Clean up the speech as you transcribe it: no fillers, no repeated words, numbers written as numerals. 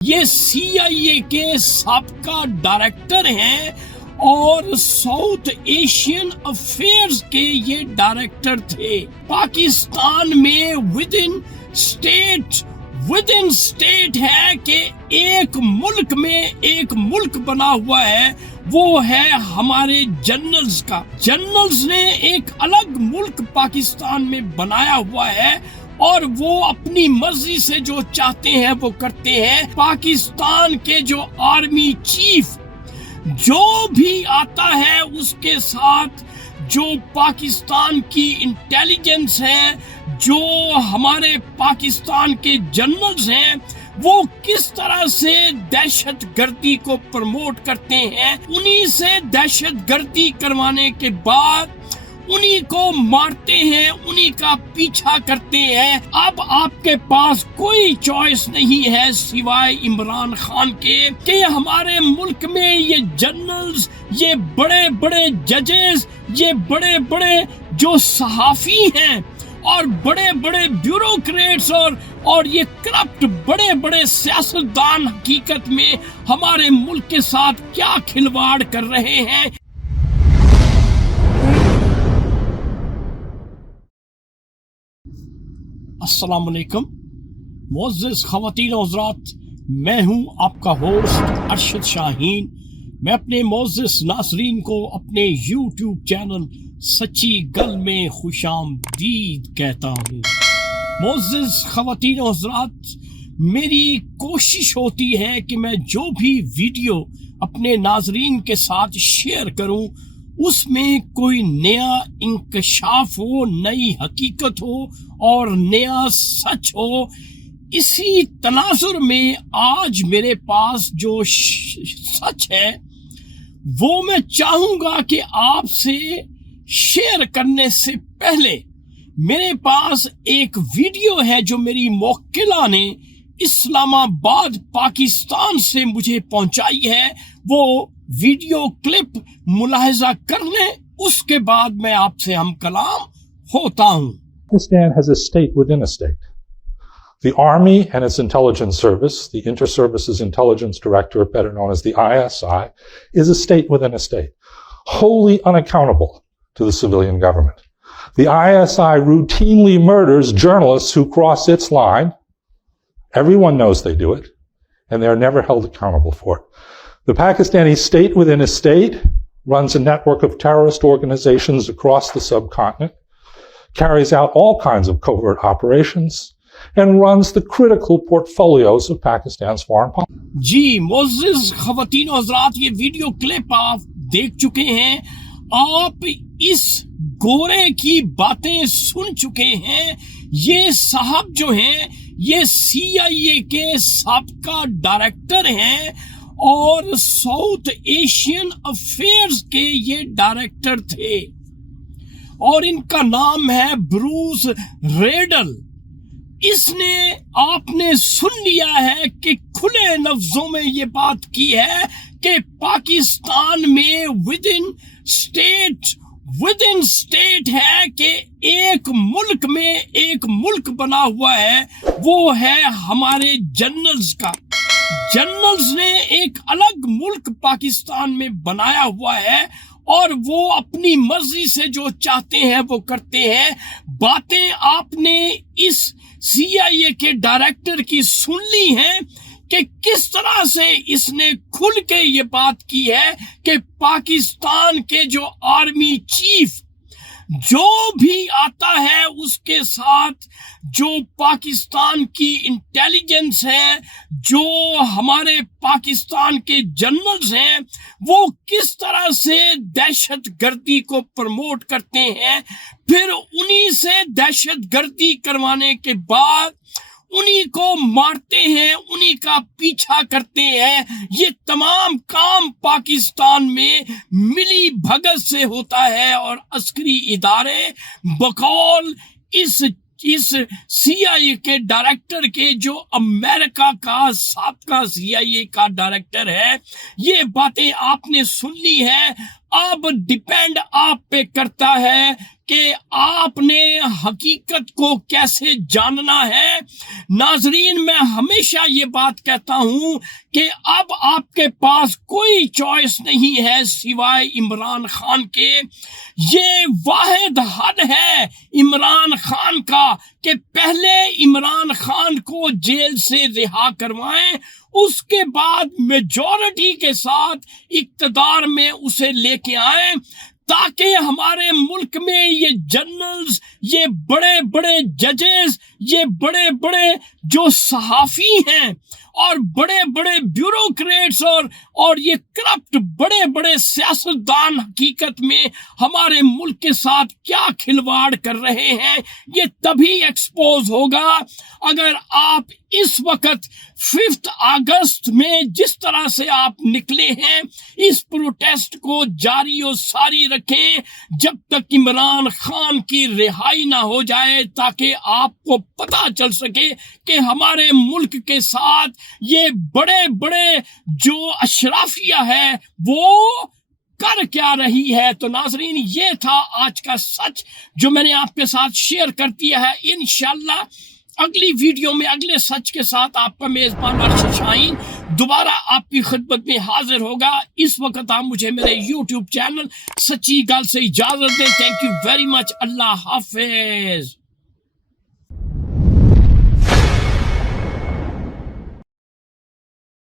یہ سی آئی اے کے سابقہ ڈائریکٹر ہیں اور ساؤتھ ایشین افیئرز کے یہ ڈائریکٹر تھے۔ پاکستان میں ود ان اسٹیٹ ہے کہ ایک ملک میں ایک ملک بنا ہوا ہے، وہ ہے ہمارے جنرلز کا۔ جنرلز نے ایک الگ ملک پاکستان میں بنایا ہوا ہے اور وہ اپنی مرضی سے جو چاہتے ہیں وہ کرتے ہیں۔ پاکستان کے جو آرمی چیف جو بھی آتا ہے اس کے ساتھ جو پاکستان کی انٹیلیجنس ہے، جو ہمارے پاکستان کے جنرلز ہیں، وہ کس طرح سے دہشت گردی کو پروموٹ کرتے ہیں، انہی سے دہشت گردی کروانے کے بعد انہی کو مارتے ہیں، انہی کا پیچھا کرتے ہیں۔ اب آپ کے پاس کوئی چوائس نہیں ہے سوائے عمران خان کے کہ ہمارے ملک میں یہ جنرلز، یہ بڑے بڑے ججز، یہ بڑے بڑے جو صحافی ہیں اور بڑے بڑے بیوروکریٹس اور یہ کرپٹ بڑے بڑے سیاستدان حقیقت میں ہمارے ملک کے ساتھ کیا کھلواڑ کر رہے ہیں۔ السلام علیکم معزز خواتین و حضرات، میں ہوں آپ کا ہوسٹ ارشد شاہین۔ میں اپنے معزز ناظرین کو اپنے یوٹیوب چینل سچی گل میں خوش آمدید کہتا ہوں۔ معزز خواتین و حضرات، میری کوشش ہوتی ہے کہ میں جو بھی ویڈیو اپنے ناظرین کے ساتھ شیئر کروں اس میں کوئی نیا انکشاف ہو، نئی حقیقت ہو اور نیا سچ ہو۔ اسی تناظر میں آج میرے پاس جو سچ ہے وہ میں چاہوں گا کہ آپ سے شیئر کرنے سے پہلے میرے پاس ایک ویڈیو ہے جو میری موکلہ نے اسلام آباد پاکستان سے مجھے پہنچائی ہے۔ وہ ویڈیو کلپ ملاحظہ کر لیں، اس کے بعد میں آپ سے ہم کلام ہوتا ہوں۔ Pakistan has a state within a state. The Army and its intelligence service, the Inter-Services Intelligence Directorate, better known as the ISI, is a state within a state, wholly unaccountable to the civilian government. The ISI routinely murders journalists who cross its line. Everyone knows they do it, and they are never held accountable for it. The Pakistani state within a state runs a network of terrorist organizations across the subcontinent, carries out all kinds of covert operations, and runs the critical portfolios of Pakistan's foreign policy. جی معزز خواتین و حضرات، یہ video clip آپ دیکھ چکے ہیں، آپ اس گورے کی باتیں سن چکے ہیں۔ یہ صاحب جو ہیں یہ سی آئی اے کے سابقہ ڈائریکٹر ہیں اور ساؤتھ ایشین افیئرز کے یہ ڈائریکٹر تھے اور ان کا نام ہے بروس ریڈل۔ اس نے آپ نے سن لیا ہے کہ کھلے لفظوں میں یہ بات کی ہے کہ پاکستان میں ود ان اسٹیٹ ہے کہ ایک ملک میں ایک ملک بنا ہوا ہے، وہ ہے ہمارے جنرلز کا۔ جنرلز نے ایک الگ ملک پاکستان میں بنایا ہوا ہے اور وہ اپنی مرضی سے جو چاہتے ہیں وہ کرتے ہیں۔ باتیں آپ نے اس سی آئی اے کے ڈائریکٹر کی سن لی ہیں کہ کس طرح سے اس نے کھل کے یہ بات کی ہے کہ پاکستان کے جو آرمی چیف جو بھی آتا ہے اس کے ساتھ جو پاکستان کی انٹیلیجنس ہے، جو ہمارے پاکستان کے جنرلز ہیں، وہ کس طرح سے دہشت گردی کو پروموٹ کرتے ہیں، پھر انہی سے دہشت گردی کروانے کے بعد انہی کو مارتے ہیں، انہی کا پیچھا کرتے ہیں۔ یہ تمام کام پاکستان میں ملی بھگت سے ہوتا ہے اور عسکری ادارے بقول اس سی آئی اے کے ڈائریکٹر کے جو امریکہ کا سابقہ سی آئی اے کا ڈائریکٹر ہے، یہ باتیں آپ نے سن لی ہے۔ اب ڈیپینڈ آپ پہ کرتا ہے کہ آپ نے حقیقت کو کیسے جاننا ہے۔ ناظرین، میں ہمیشہ یہ بات کہتا ہوں کہ اب آپ کے پاس کوئی چوائس نہیں ہے سوائے عمران خان کے۔ یہ واحد حد ہے عمران خان کا کہ پہلے عمران خان کو جیل سے رہا کروائیں، اس کے بعد میجورٹی کے ساتھ اقتدار میں اسے لے کے آئیں، تاکہ ہمارے ملک میں یہ جنرلز، یہ بڑے بڑے ججز، یہ بڑے بڑے جو صحافی ہیں اور بڑے بڑے بیوروکریٹس اور یہ کرپٹ بڑے بڑے سیاستدان حقیقت میں ہمارے ملک کے ساتھ کیا کھلواڑ کر رہے ہیں، یہ تبھی ایکسپوز ہوگا اگر آپ اس وقت 5 اگست میں جس طرح سے آپ نکلے ہیں اس پروٹیسٹ کو جاری و ساری رکھیں جب تک عمران خان کی رہائی نہ ہو جائے، تاکہ آپ کو پتہ چل سکے کہ ہمارے ملک کے ساتھ یہ بڑے بڑے جو اشرافیہ ہے وہ کر کیا رہی ہے۔ تو ناظرین، یہ تھا آج کا سچ جو میں نے آپ کے ساتھ شیئر کر دیا ہے۔ انشاءاللہ اگلی ویڈیو میں اگلے سچ کے ساتھ آپ کا میزبان ارشد شاہین دوبارہ آپ کی خدمت میں حاضر ہوگا۔ اس وقت آپ مجھے میرے یوٹیوب چینل سچی گل سے اجازت دیں۔ Thank you very much. اللہ حافظ۔